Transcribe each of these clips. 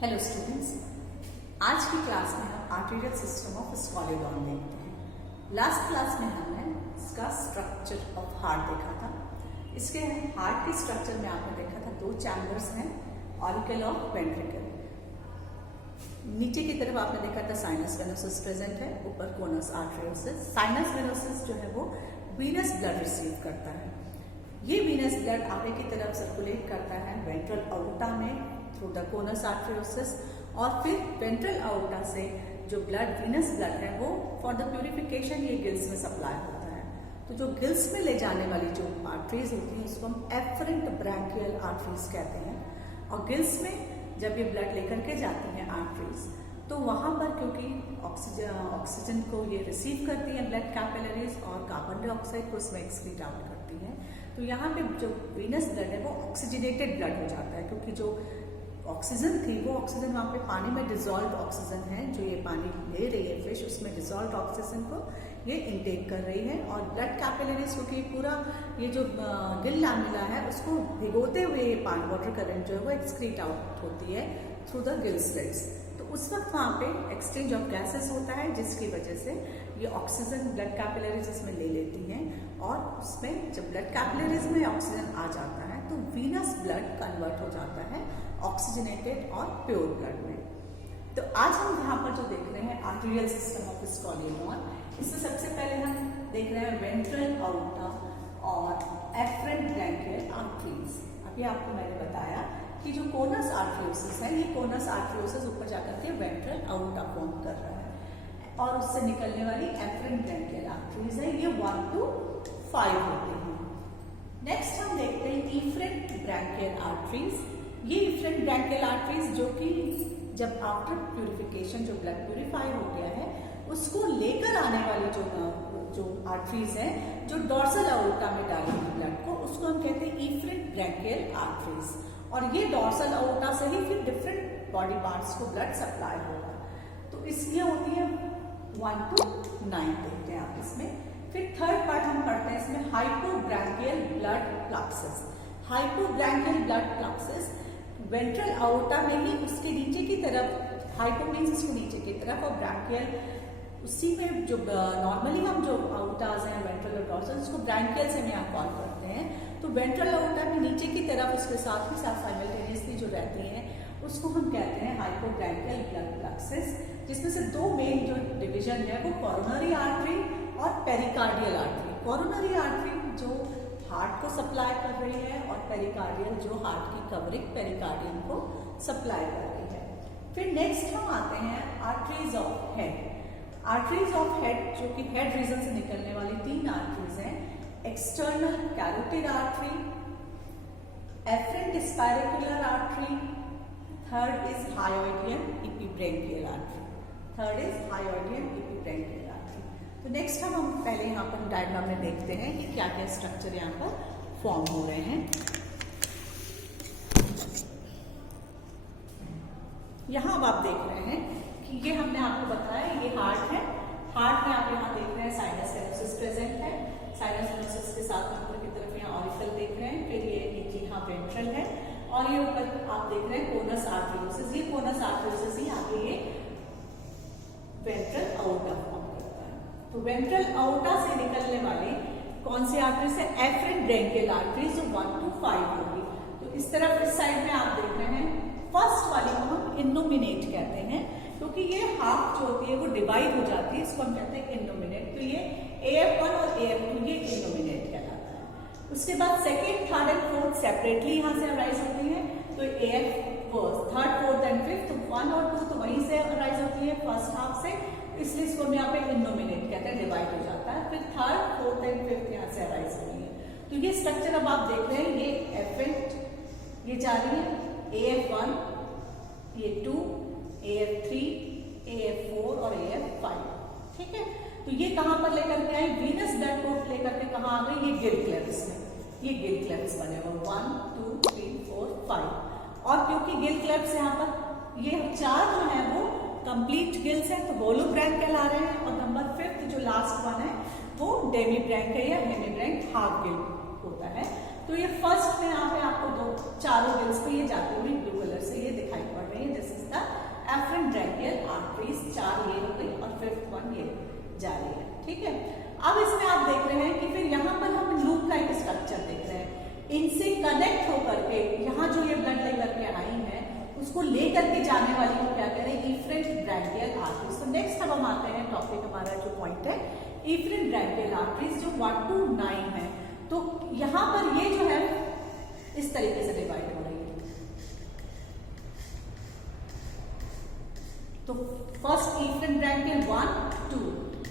Hello students, आज की class में हम आर्टेरियल सिस्टम ऑफ स्कोलेडॉन देखते हैं। लास्ट क्लास में हमने इसका स्ट्रक्चर ऑफ हार्ट देखा था। इसके हार्ट के स्ट्रक्चर में आपने देखा था दो चैम्बर्स हैं, ऑरिकल और वेंट्रिकल। नीचे की तरफ आपने देखा था साइनस वेनोसस प्रेजेंट है, ऊपर कोनस आर्टेरियोसिस। साइनस वेनोसस जो है वो वीनस ब्लड रिसीव करता है। ये वीनस ब्लड आगे की तरफ सर्कुलेट करता है वेंट्रल आउटा में थ्रू द कोनस आर्टेरियोसिस, और फिर वेंट्रल आउटा से जो ब्लड वीनस ब्लड है वो फॉर द प्यूरिफिकेशन ये गिल्स में सप्लाई होता है। तो जो गिल्स में ले जाने वाली जो आर्टरीज होती है उसको हम एफरेंट ब्रैंकियल आर्टरीज कहते हैं। और गिल्स में जब ये ब्लड लेकर के जाती हैं आर्टरीज, तो वहां पर क्योंकि ऑक्सीजन को ये रिसीव करती है ब्लड कैपिलरीज और कार्बन डाइऑक्साइड को उसमें एक्सक्रीट आउट करती है, तो यहाँ पे जो वीनस ब्लड है वो ऑक्सीजनेटेड ब्लड हो जाता है, क्योंकि जो ऑक्सीजन थी वो ऑक्सीजन वहाँ पे पानी में डिजोल्व ऑक्सीजन है, जो ये पानी ले रही है फिश, उसमें डिजोल्व ऑक्सीजन को ये इनटेक कर रही है। और ब्लड कैपिलरीज क्योंकि पूरा ये जो गिल लैमेला है उसको भिगोते हुए ये पानी वाटर करंट जो है वो एक्सक्रीट आउट होती है थ्रू द गिल स्लिट्स। तो उस वक्त वहाँ पे एक्सचेंज ऑफ गैसेस होता है, जिसकी वजह से ये ऑक्सीजन ब्लड कैपिलरीज इसमें ले लेती हैं, और उसमें जब ब्लड कैपिलरीज में ऑक्सीजन आ जाता है तो वीनस ब्लड कन्वर्ट हो जाता है ऑक्सीजनेटेड और प्योर ब्लड में। तो आज हम यहाँ पर जो देख रहे हैं आर्टेरियल सिस्टम ऑफ स्कोलेडॉन, इसमें सबसे पहले हम देख रहे हैं वेंट्रल आउटा और एफरेंट ब्रैंकियल आर्टरीज। अभी आपको मैंने बताया कि जो कोनस आर्टेरियोसिस है, ये कोनस आर्टेरियोसिस ऊपर जाकर के वेंट्रल आउटा फॉर्म कर रहा है, और उससे निकलने वाली एफरेंट ब्रैंकियल आर्टरीज है, ये 1 to 5 होते हैं। नेक्स्ट हम देखते हैं इफरेंट ब्रैंकियल आर्टरीज। ये इफरेंट ब्रैंकियल आर्टरीज जो कि जब आफ्टर प्यूरिफिकेशन जो ब्लड प्यूरिफाई हो गया है उसको लेकर आने वाली जो आर्टरीज है, जो डॉर्सल आउटा में डालेंगी ब्लड को, उसको हम कहते हैं इफरेंट ब्रैंकियल आर्टरीज। और ये डॉर्सल आउटा से ही फिर डिफरेंट बॉडी पार्ट्स को ब्लड सप्लाई होगा। तो इसलिए होती है 1 to 9 देखते हैं आप इसमें। फिर थर्ड पार्ट हम पढ़ते हैं इसमें hypobranchial blood fluxes. Hypobranchial blood fluxes ventral aorta में ही उसके नीचे की तरफ, हाइपो मीन्स इसको नीचे की तरफ, और ब्रैंकियल उसी में जो नॉर्मली हम जो आउटाज हैं वेंट्रल और डॉर्सल, उसको ब्रैंकियल से हम यहाँ कॉल करते हैं। तो वेंट्रल आउटा में नीचे की तरफ उसके साथ ही साथ साइमल्टेनियसली जो रहती हैं उसको हम कहते हैं हाइपोब्रैंकियल ब्लड फ्लक्सेस, जिसमें से दो मेन जो डिवीजन है वो कोरोनरी आर्टरी और पेरिकार्डियल आर्टरी। कोरोनरी आर्टरी जो हार्ट को सप्लाई कर रही है, और पेरिकार्डियल जो हार्ट की कवरिंग पेरिकार्डियम को सप्लाई कर रही है। फिर नेक्स्ट हम आते हैं arteries of head. Arteries of head जो कि हेड रीजन से निकलने वाली 3 आर्टरीज हैं, external carotid artery, efferent spiracular artery, third is hyoidean epibranchial artery. Third is hyoidean epibranchial artery. तो नेक्स्ट हम पहले यहाँ पर डायग्राम में देखते हैं कि क्या क्या स्ट्रक्चर यहाँ पर फॉर्म हो रहे हैं। यहाँ अब आप देख रहे हैं कि ये हमने आपको बताया ये हार्ट है। हार्ट में आप यहाँ देख रहे हैं साइनस वेनोसस प्रेजेंट है। साइनस वेनोसस के साथ ऊपर की तरफ यहाँ ऑरिकल देख रहे हैं, फिर ये नीचे यहाँ वेंट्रल है, और ये ऊपर आप देख रहे हैं कोनस आर्टेरियोसिस। ये कोनस आर्टेरियोसिस ही आगे ये वेंट्रल आउटा फॉर्म करता है। तो वेंट्रल आउटा से निकलने वाली कौन सी आर्टरीज है? एफरेंट ब्रैंकियल आर्टरीज, जो 1 to 5 होगी। तो इस तरफ इस साइड में आप देख रहे हैं फर्स्ट वाली को हम इनोमिनेट कहते हैं, क्योंकि ये हाफ जो होती है वो डिवाइड हो जाती है, इसको हम कहते हैं इनोमिनेट। तो ये AF1 और AF2 ये इनोमिनेट कहलाता है। उसके बाद second, third and fourth separately यहाँ से अराइज होती है। तो AF third, fourth and fifth, 1 और 2 तो वहीं से अराइज होती है फर्स्ट हाफ से, इसलिए इसको हम यहाँ पे इनोमिनेट कहते हैं, डिवाइड हो जाता है। फिर थर्ड, फोर्थ एंड फिफ्थ यहाँ से अराइज होती है। तो ये स्ट्रक्चर अब आप देख रहे हैं, ये एफरेंट ये जा रही है, AF1, ये 2, AF3, AF4 और AF5, ठीक है। तो ये कहां पर लेकर के आई? वीनस ब्लड को लेकर के कहां आ गई? ये गिल क्लेव्स में। ये गिल क्लेव्स बने हुए 1, 2, 3, 4, 5, और क्योंकि गिल क्लेव्स यहाँ पर ये 4 जो है वो कंप्लीट गिल्स है, तो होलो ब्रैंक कहला रहे हैं, और नंबर 5 जो लास्ट वन है वो डेमी ब्रैंक है, या हेमी ब्रैंक हाफ गिल होता है। तो ये फर्स्ट में यहाँ पे आपको चारों गिल्स पे ये जाती हुई ब्लू कलर से ये दिखाई पड़ रही है, दिस इज द लेकर के जाने वाली को क्या कह रहे हैं, इफरेंट ब्रैंकियल आर्टरीज। तो नेक्स्ट अब हम आते हैं टॉपिक, हमारा जो पॉइंट है इफरेंट ब्रैंकियल आर्टरीज, जो 1 to 9 है। तो यहां पर ये जो है इस तरीके से डिवाइड हो रही है। तो फर्स्ट इफरेंट ब्रैंकियल 1 2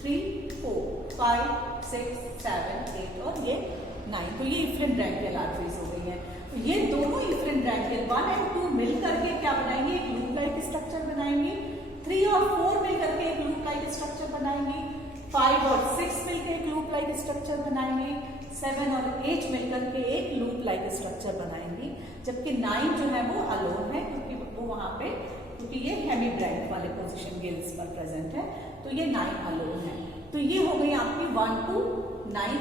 3 4 5 6 7 8 और ये 9। तो ये इफरेंट ब्रैंकियल आर्टरीज हो गई है। तो ये दोनों इफरेंट ब्रैंकियल 1 और 2 मिलकर के क्या बनाएंगे, एक लूप लाइक स्ट्रक्चर बनाएंगे। 3 और 4 मिलकर के एक लूप लाइक स्ट्रक्चर बनाएंगे। 5 और 6 मिलकर एक लूप लाइक स्ट्रक्चर बनाएंगे। 7 और 8 मिलकर के एक लूप लाइक स्ट्रक्चर बनाएंगे। जबकि 9 जो है वो अलोन है, क्योंकि वो वहां पे, क्योंकि ये हेमीब्रैंक वाले पोजीशन गिल्स पर प्रेजेंट है, तो ये 9 अलोन है। तो ये हो गई आपकी 1 to 9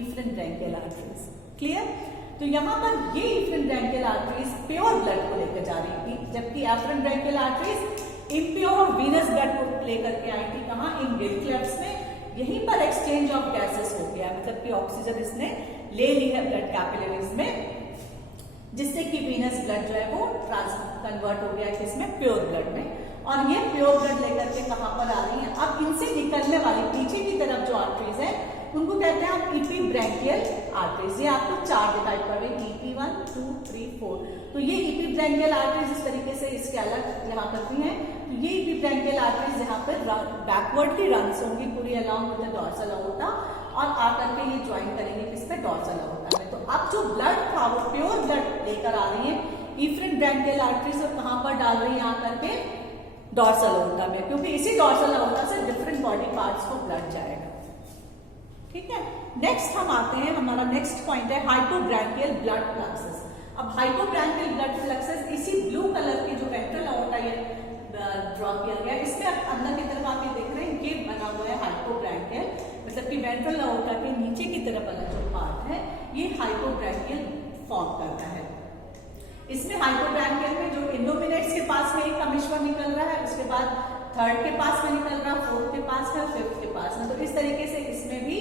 efferent branchial arteries. Clear? तो यहाँ पर ये efferent branchial arteries pure blood को लेकर जा रही थी, जबकि एफरेंट ब्रैंकियल आर्टरीज इम्प्योर और वीनस ब्लड को लेकर के आई थी। कहाँ? इन गिल क्लेफ्ट्स में। यहीं पर एक्सचेंज ऑफ गैसेस हो गया, मतलब कि ऑक्सीजन इसने ले ली है ब्लड कैपिलरीज में, जिससे कि वीनस ब्लड जो है वो कन्वर्ट हो गया है इसमें प्योर ब्लड में। और ये प्योर ब्लड लेकर के कहां पर आ रही है, अब इनसे निकलने वाली पीछे की तरफ जो आर्टरीज है उनको कहते हैं आप ईपी ब्रैंकियल आर्टरीज। ये आपको 4 दिखाई पड़ रही, ईपी 1 2 3 4। तो ये ईपी ब्रैंकियल आर्टरीज इस तरीके से इसके अलग यहाँ करती हैं। तो ये ईपी ब्रैंकियल आर्टरीज यहाँ पर बैकवर्डली रन्स होंगी पूरी अलोंग विद द डॉर्सल अओर्टा, और आकर के ये ज्वाइन करेंगे किस पे, डॉर्सल अओर्टा में। तो अब जो ब्लड था वो प्योर ब्लड लेकर आ रही है इफरेंट ब्रैंकियल आर्टरीज, और कहां पर डाल रही है आकर के, डॉर्सल अओर्टा में, क्योंकि इसी डॉर्सल अओर्टा से डिफरेंट बॉडी पार्ट्स को ब्लड जाएगा। ठीक है, नेक्स्ट हम आते हैं, हमारा नेक्स्ट पॉइंट है हाइपोब्रैंकियल ब्लड फ्लक्सेस। अब हाइपोब्रैंकियल ब्लड फ्लक्सेस इसी ब्लू कलर की जो वेंट्रल अओर्टा ये ड्रॉ किया गया, इसमें अंदर की तरफ आप ये देख रहे हैं, ये बना हुआ है हाइपोब्रैंकियल, मतलब कि वेंट्रल अओर्टा के नीचे की तरफ वाला जो पार्ट है ये हाइपोब्रैंकियल फॉर्म करता है। इसमें हाइपोब्रैंकियल में जो इंडोमिनेट्स के पास में एक कमिश्वर निकल रहा है, उसके बाद थर्ड के पास में निकल रहा है, फोर्थ के पास में, फिफ्थ के पास में। तो इस तरीके से इसमें भी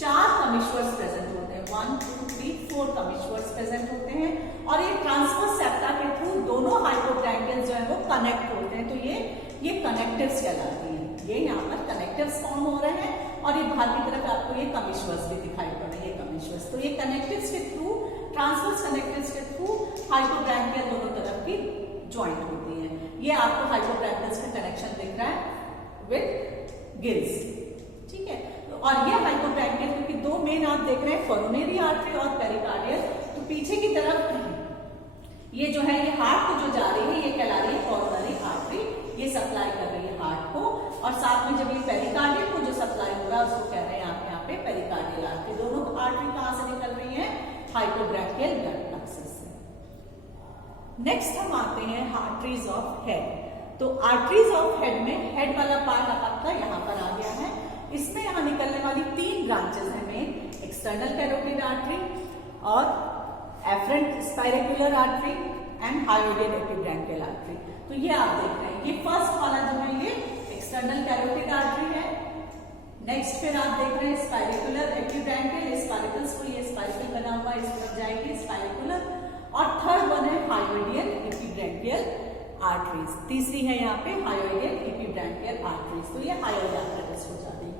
4 कमिश्वर्स प्रेजेंट होते हैं, 1 2 3 4 कमिश्वर्स प्रेजेंट होते हैं। और ये ट्रांसवर्स सेप्टा के थ्रू दोनों हाइपोब्रैंकियल जो है वो कनेक्ट होते हैं। तो ये कनेक्टिव्स कहलाती हैं। ये यहाँ पर कनेक्टिव्स फॉर्म हो रहे हैं, और ये बाहर की तरफ आपको ये कमिश्वर्स भी दिखाई पड़ रहे हैं, ये कमिश्वर्स। तो ये कनेक्टिव्स के थ्रू, ट्रांसवर्स कनेक्टिव्स के थ्रू हाइपोब्रैंकियल दोनों तरफ की ज्वाइंट होती है। ये आपको हाइपोब्रैंकियल्स का कनेक्शन दिख रहा है विद गिल्स। ठीक है, और ये हाइपोब्रैंकियल, क्योंकि 2 मेन आप देख रहे हैं, कोरोनरी आर्टरी और पेरिकार्डियल। तो पीछे की तरफ ये जो है, ये हार्ट को जो जा रही है, ये कहला रही है कोरोनरी आर्टरी, ये सप्लाई कर रही है हार्ट को। और साथ में जब ये पेरिकार्डियल को जो सप्लाई हो रहा है उसको कह रहे हैं आप यहाँ पे पेरिकार्डियल आर्टरी। दोनों आर्टरी कहां से निकल रही है, हाइपोब्रैंकियल ब्लड फ्लक्सेस से। नेक्स्ट हम आते हैं आर्टरीज ऑफ हेड। तो आर्टरीज ऑफ हेड में हेड वाला पार्ट आपका यहाँ पर आ गया है। इसमें यहाँ निकलने वाली 3 ब्रांचेस हैं मेन, एक्सटर्नल कैरोटिड आर्टरी और एफरेंट स्पाइरेकुलर आर्टरी एंड हायोइडियल एपिब्रैंकियल आर्टरी। तो ये आप देख रहे हैं, ये फर्स्ट वाला जो है ये एक्सटर्नल कैरोटिड आर्टरी है। नेक्स्ट फिर आप देख रहे हैं स्पाइरेकुलर एपिब्रैंकियल, स्पाइरिकल्स को ये स्पाइरिकल बना हुआ है, इस तरफ जाएगी स्पाइरेकुलर। और थर्ड वन है हायोइडियल एपिब्रैंकियल आर्टरीज। तीसरी है यहाँ पे हायोइडियल एपिब्रैंकियल आर्टरीज। तो ये हायोइड आर्टरीज हो जाती है।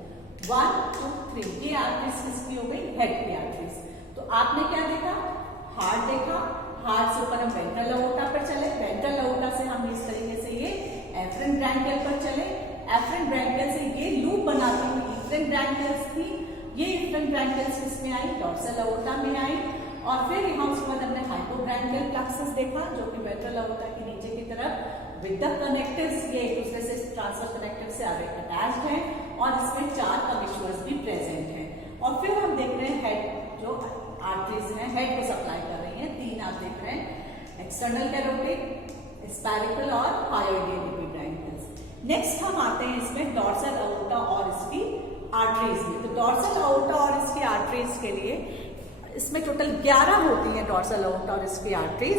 1 2 3 ये आर्टरीज किसकी हो गई, हेड की आर्टरीज। तो आपने क्या देखा, हार्ट देखा, हार्ट से ऊपर हम वेंट्रल अओर्टा पर चले, वेंट्रल अओर्टा से हम इस तरीके से ये एफरेंट ब्रैंकियल पर चले, एफरेंट ब्रैंकियल से ये लूप बनाती हुई इफरेंट ब्रैंकियल्स थी। ये इफरेंट ब्रैंकियल्स किसमें आई, डॉर्सल अओर्टा में आई। और फिर यहाँ उसके बाद हमने हाइपोब्रैंकियल प्लक्सस देखा, जो कि वेंट्रल अओर्टा के नीचे की तरफ विद द कनेक्टिव्स, ये एक दूसरे से ट्रांसफर कनेक्टिव से अटैच्ड है, और इसमें 4 कमिश्वर्स भी प्रेजेंट हैं। और फिर हम देख रहे हैं हेड जो आर्टरीज हैं, हेड को सप्लाई कर रही हैं। 3 आप देख रहे हैं, एक्सटर्नल कैरोटिड, स्पाइरिकल और हायोइडियल एपिब्रैंकियल्स। नेक्स्ट हम आते हैं इसमें डॉर्सल अओर्टा और इसकी आर्टरीज में। तो डॉर्सल अओर्टा और इसकी आर्टरीज के लिए इसमें टोटल 11 होती हैं, डॉर्सल अओर्टा और इसकी आर्टरीज।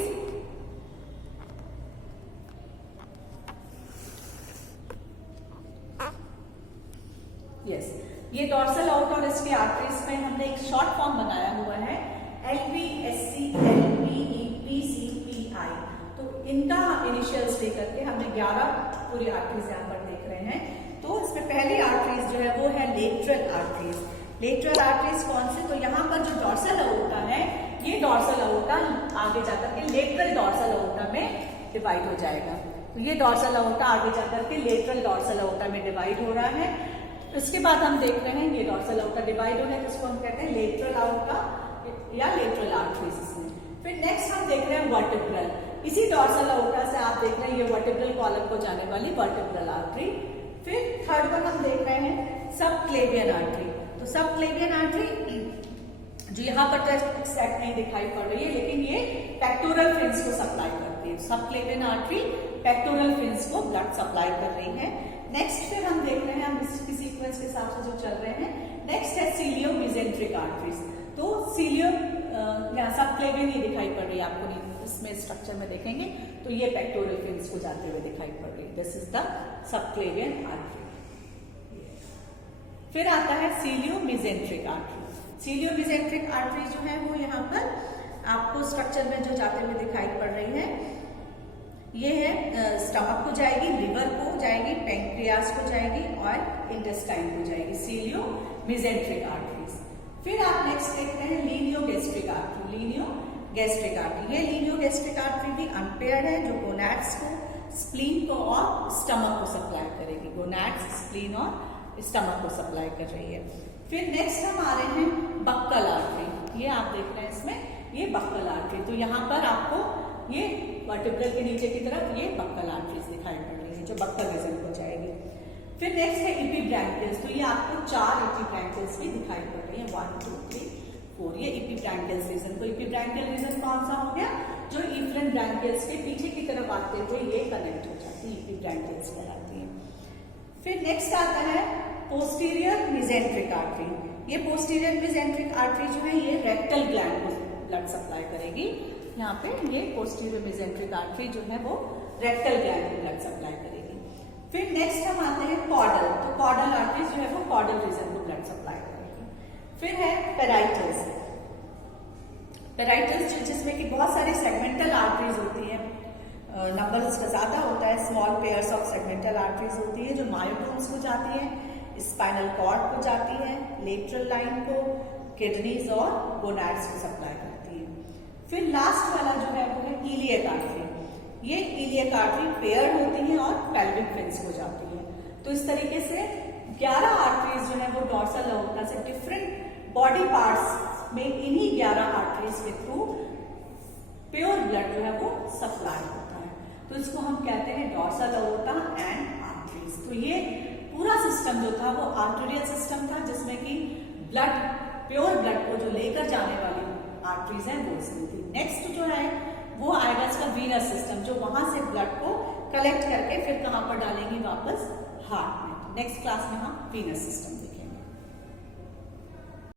यस, ये डॉर्सल अओर्टा और इसकी आर्टरीज में हमने एक शॉर्ट फॉर्म बनाया हुआ है, LVSC LVEPCPI। तो इनका इनिशियल्स लेकर के हमने 11 पूरी आर्टरीज यहाँ पर देख रहे हैं। तो इसमें पहली आर्टरीज जो है वो है लेटरल आर्टरीज। लेटरल आर्टरीज कौन से? तो यहाँ पर जो डॉर्सल अओर्टा है, ये डॉर्सल अओर्टा आगे जाकर के लेटरल डॉर्सल अओर्टा में डिवाइड हो जाएगा। तो ये डॉर्सल अओर्टा आगे जाकर के लेटरल डॉर्सल अओर्टा में डिवाइड हो रहा है। उसके बाद हम देख रहे हैं ये डॉर्सल अओर्टा डिवाइड हो रहा है, तो इसको हम कहते हैं लेटरल अओर्टा या लेटरल आर्टरीज इसमें। फिर नेक्स्ट हम देख रहे हैं वर्टिब्रल। इसी डॉर्सल अओर्टा से आप देख रहे हैं ये वर्टिब्रल कॉलम को जाने वाली वर्टिब्रल आर्टरी। फिर थर्ड पर हम देख रहे हैं सबक्लेवियन आर्टरी। तो सबक्लेवियन आर्टरी जो यहाँ पर एक्सैक्ट नहीं दिखाई पड़ रही है, लेकिन ये पेक्टोरल फिन्स को सप्लाई करती है। सबक्लेवियन आर्टरी पेक्टोरल फिन्स को ब्लड सप्लाई कर रही है। नेक्स्ट फिर हम देख रहे हैं, हम इसकी सीक्वेंस के हिसाब से जो चल रहे हैं, नेक्स्ट है सीलियो मेसेंट्रिक आर्टरीज। तो सीलियो यहाँ सबक्लेवियन ही दिखाई पड़ रही है आपको, नहीं इसमें स्ट्रक्चर में देखेंगे तो ये पेक्टोरल फिन्स को जाते हुए दिखाई पड़ रही है। This is the subclavian artery. फिर आता है सीलियो मेसेंट्रिक आर्टरी। सीलियो मेसेंट्रिक आर्टरी जो है वो यहाँ पर आपको स्ट्रक्चर में जो जाते हुए दिखाई पड़ रही है, ये है स्टमक को जाएगी, लिवर को जाएगी, पैंक्रियास को जाएगी और इंटेस्टाइन को जाएगी। सीलियो मेसेंट्रिक आर्टरीज। फिर आप नेक्स्ट देख रहे हैं लीनियो गैस्ट्रिक आर्टरी। लीनियो गैस्ट्रिक आर्टरी, ये लीनियो गैस्ट्रिक आर्टरी भी अनपेयर्ड है, जो गोनैड्स को, स्प्लीन को और स्टमक को सप्लाई करेगी। गोनैड्स, स्प्लीन और स्टमक को सप्लाई कर रही है। फिर नेक्स्ट हम आ रहे हैं बक्कल आर्टरी। ये आप देख रहे हैं इसमें, ये बक्कल आर्टरी। तो यहाँ पर आपको ये वर्टिब्रल के नीचे की तरफ ये बक्कल आर्टरीज दिखाई पड़ रही है, जो बक्कल रीजन को जाएगी। फिर नेक्स्ट है इपीब्रैंकियल्स। तो ये आपको 4 इपीब्रैंकियल्स भी दिखाई पड़ रही है, 1 2 3 4। ये इपीब्रैंकियल्स रीजन। तो इपीब्रैंकियल रीजन कौन सा हो गया? जो इफ्रेंट ब्रैंकियल्स के पीछे की तरफ आते हुए ये कनेक्ट हो जाती है, इपीब्रैंकियल्स कहलाती है। फिर नेक्स्ट आता है पोस्टीरियर मेसेंट्रिक आर्टरी। ये पोस्टीरियर मेसेंट्रिक आर्टरी जो है ये रेक्टल ग्लैंड को ब्लड सप्लाई करेगी। यहाँ पे ये पोस्टीरियर मेसेंट्रिक आर्टरी जो है वो रेक्टल ग्लैंड को ब्लड सप्लाई करेगी। फिर नेक्स्ट हम आते हैं कॉर्डल। तो कॉर्डल आर्टरी जो है वो कॉर्डल रीजन को ब्लड सप्लाई करेगी। फिर है पेराइटस। पेराइटस जिसमें कि बहुत सारी सेगमेंटल आर्टरीज होती है, नंबर इसका ज्यादा होता है, small pairs of segmental arteries होती है, जो मायोट्यूब्स को जाती है, स्पाइनल कॉर्ड को जाती है, लेटरल लाइन को, किडनीज और गोनैड्स को सप्लाई करती है। फिर लास्ट वाला जो है वो है इलियक आर्टरी। ये इलियक आर्टरी पेयर्ड होती है और पेल्विक फिन्स को जाती है। तो इस तरीके से 11 आर्टरीज जो है वो डॉर्सल अओर्टा से डिफरेंट बॉडी पार्ट्स में इन्हीं 11 आर्टरीज के थ्रू प्योर ब्लड जो है वो सप्लाई होता है। तो इसको हम कहते हैं डॉर्सल अओर्टा एंड आर्टरीज। तो ये पूरा सिस्टम जो था वो आर्टेरियल सिस्टम था, जिसमें कि ब्लड, प्योर ब्लड को जो लेकर जाने वाली आर्टरीज हैं वो इसमें थी। नेक्स्ट जो है वो आएगा इसका वीनस सिस्टम, जो वहां से ब्लड को कलेक्ट करके फिर कहां पर डालेंगी? वापस हार्ट में। नेक्स्ट क्लास में हम वीनस सिस्टम